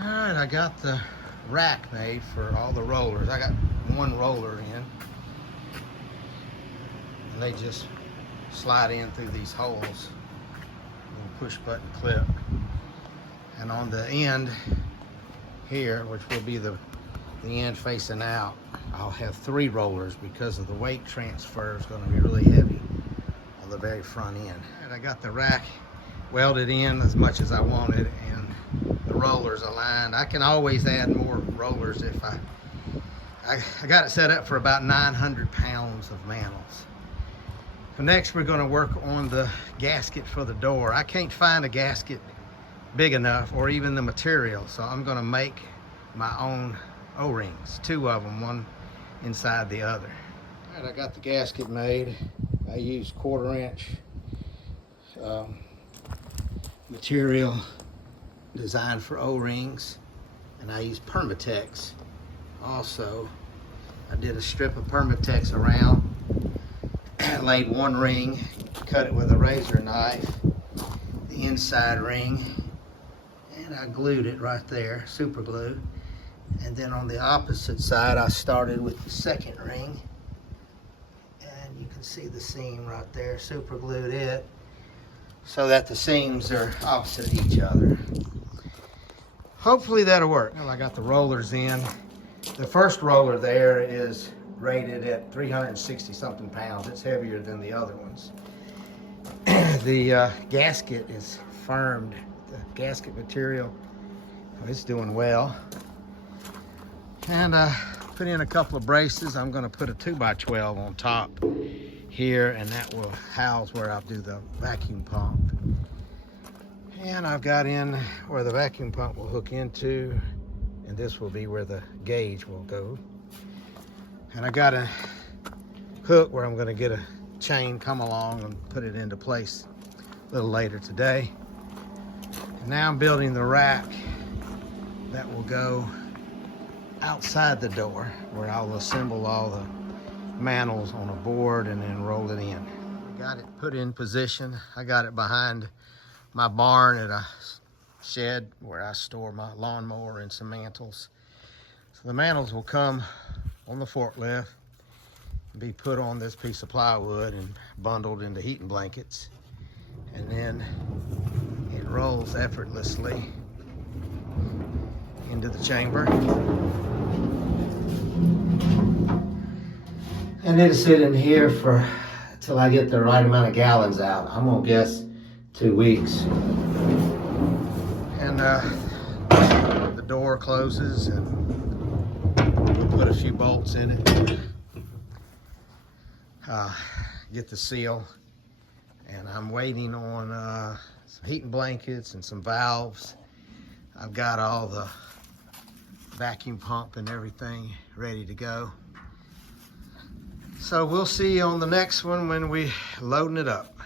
All right, I got the rack made for all the rollers. I got one roller in, and they just slide in through these holes. Little push button clip. And on the end here, which will be the end facing out, I'll have 3 rollers because of the weight transfer is going to be really heavy on the very front end. And I got the rack welded in as much as I wanted, and the rollers aligned. I can always add more rollers if I got it set up for about 900 pounds of mantles. So next we're going to work on the gasket for the door. I can't find a gasket big enough or even the material, so I'm going to make my own O-rings, 2 of them, one inside the other. All right, I got the gasket made. I used 1/4 inch material designed for O-rings, and I used Permatex. Also, I did a strip of Permatex around, laid 1 ring, cut it with a razor knife, the inside ring, and I glued it right there, super glue. And then on the opposite side, I started with the 2nd ring, and you can see the seam right there, super glued it so that the seams are opposite each other. Hopefully that'll work. Well, I got the rollers in. The first roller there is rated at 360 something pounds. It's heavier than the other ones. The gasket is firmed. The gasket material, it's doing well. And put in a couple of braces. I'm going to put a 2x12 on top here, and that will house where I'll do the vacuum pump. And I've got in where the vacuum pump will hook into, and this will be where the gauge will go. And I got a hook where I'm going to get a chain come along and put it into place a little later today. And now I'm building the rack that will go outside the door, where I'll assemble all the mantles on a board and then roll it in. I got it put in position. I got it behind my barn at a shed where I store my lawnmower and some mantles. So the mantles will come on the forklift and be put on this piece of plywood and bundled into heating blankets, and then it rolls effortlessly into the chamber. And it'll sit in here for till I get the right amount of gallons out. I'm gonna guess 2 weeks. And the door closes, and we'll put a few bolts in it. Get the seal. And I'm waiting on some heating blankets and some valves. I've got all the vacuum pump and everything ready to go. So we'll see you on the next one when we're loading it up.